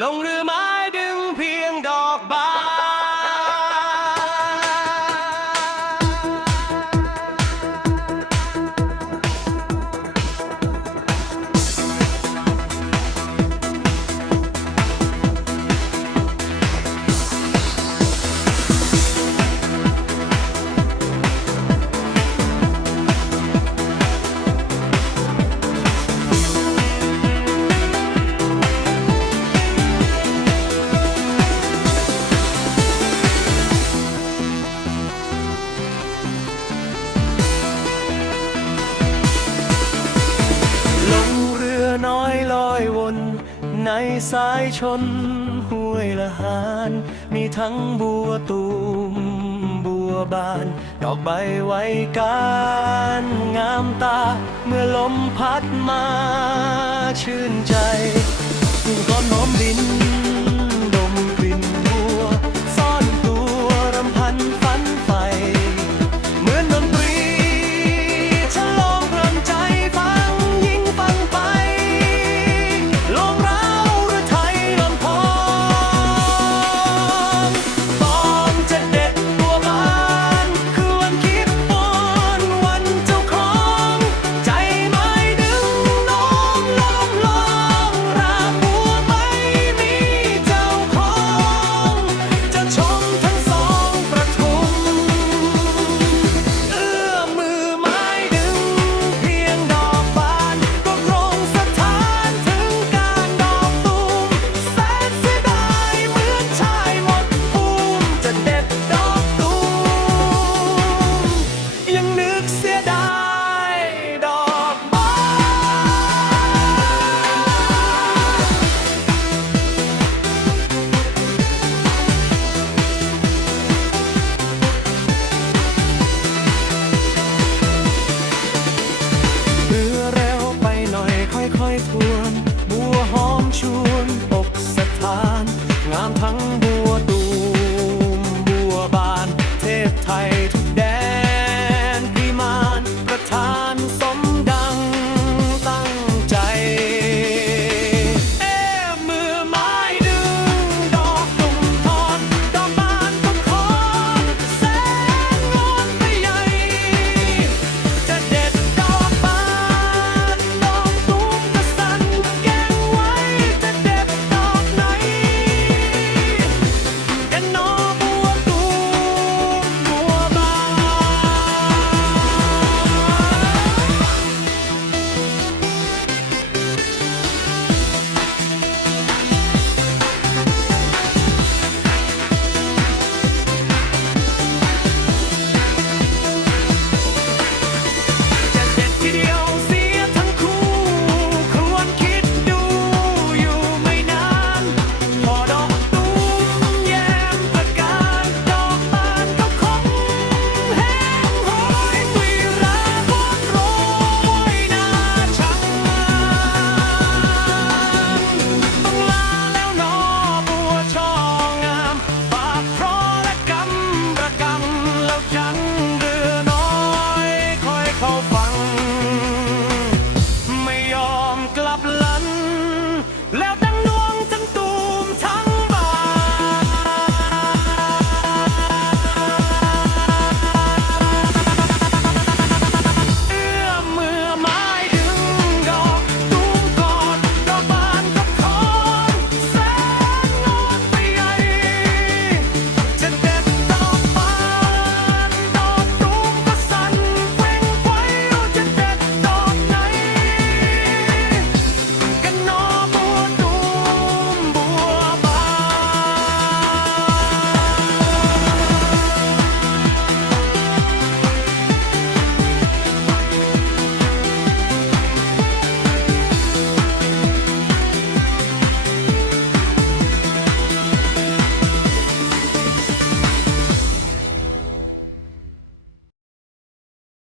ลงเรือไม้ดึงเพียงดอก อยวนในสายชนห้วยละหานมีทั้งบัวตูมบัวบาน ดอกใบไว้การงามตา เมื่อลมพัดมาชื่นใจก้อนหอมดิน success.